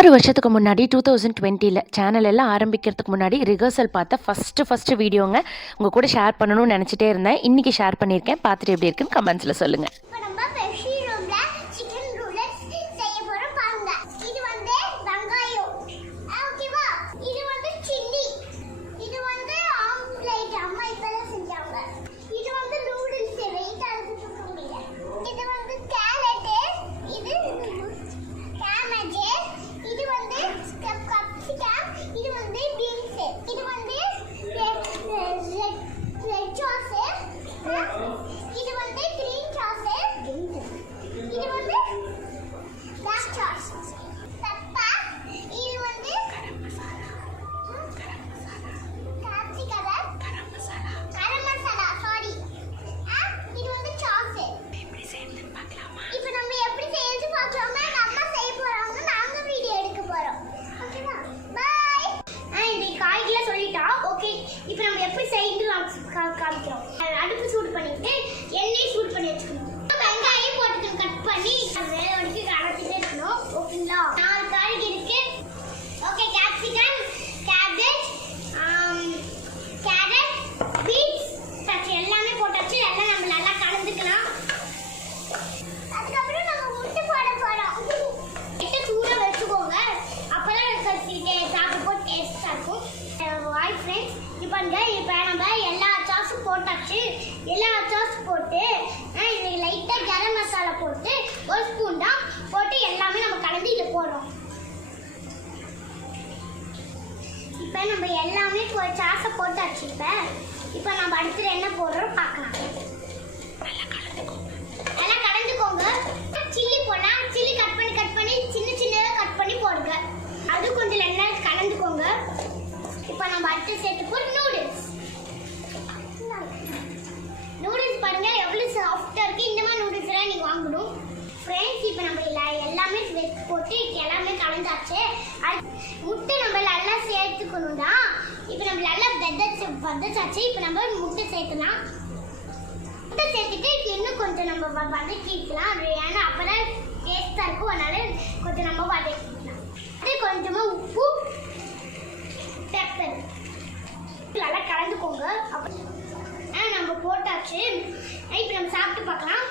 6 வருஷத்துக்கு முன்னாடி 2020ல சேனல் எல்லாம் ஆரம்பிக்கிறதுக்கு முன்னாடி ரிஹர்சல் பார்த்த ஃபஸ்ட்டு வீடியோங்க. உங்கள் கூட ஷேர் பண்ணணும்னு நினச்சிட்டே இருந்தேன். இன்றைக்கி ஷேர் பண்ணியிருக்கேன். பார்த்துட்டு எப்படி இருக்குன்னு கமெண்ட்ஸில் சொல்லுங்கள். இப்போ நம்ம எப்படி செய்யணும் காமிக்கிறோம். அடுப்பு சூடு பண்ணிட்டு எண்ணெய் சூடு பண்ணி வச்சுக்கணும். வெங்காயம் போட்டு கட் பண்ணி வேலைக்கு அரைச்சிட்டே இருக்கணும். ஓகேங்களா? 4 காய்கறி இருக்கு. Okay, capsicum, cabbage, carrot, beans சச்சு எல்லாமே போட்டாச்சு. எல்லாம் நம்ம நல்லா கலந்துக்கலாம். அதுக்கப்புறம் நம்ம முட்டை போட போறோம். முட்டை சூடா வச்சுக்கோங்க. அப்பதான் சாப்பிட போட்டு டேஸ்டா இருக்கும். ஹாய் ஃப்ரெண்ட்ஸ், இப்போ நம்ம எல்லா சாஸும் போட்டாச்சு. எல்லா சாஸ் போட்டு இது லைட்டாக கரம் மசாலா போட்டு 1 ஸ்பூன் தான் போட்டு எல்லாமே நம்ம கலந்து இதில் போடுறோம். இப்போ நம்ம எல்லாமே சாஸை போட்டாச்சு. இப்போ நம்ம அடுத்தது என்ன போடுறோம் பார்க்கலாம். நல்லா கலந்துக்கோங்க. சில்லி போடலாம். சில்லி கட் பண்ணி சின்னதாக கட் பண்ணி போடுங்க. அது கொஞ்சம் எண்ணெய் கலந்துக்கோங்க. இப்போ நம்ம அடுத்து சேர்த்து போட்டு நூடுல்ஸ் பாருங்க எவ்வளோ சாஃப்டாக இருக்குது. இந்த மாதிரி நூடுல்ஸ்லாம் நீங்கள் வாங்கணும் ஃப்ரெண்ட்ஸ். இப்போ நம்ம எல்லாமே போட்டு எல்லாமே கலந்தாச்சு. முட்டை நம்ம நல்லா சேர்த்துக்கணும் தான். இப்போ நம்ம நல்லா வதச்சாச்சு. இப்போ நம்ம முட்டை சேர்த்துலாம். முட்டை சேர்த்துட்டு இன்னும் கொஞ்சம் நம்ம வதக்கிக்கலாம். ஏன்னா அப்போ தான் டேஸ்ட்டாக இருக்கும். அதனால கொஞ்சம் நம்ம வதக்கிக்கலாம். அது கொஞ்சமாக உப்பு, பெப்பர் நல்லா கலந்துக்கோங்க. நம்ம போட்டாச்சு. இப்போ நம்ம சாப்பிட்டு பார்க்கலாம்.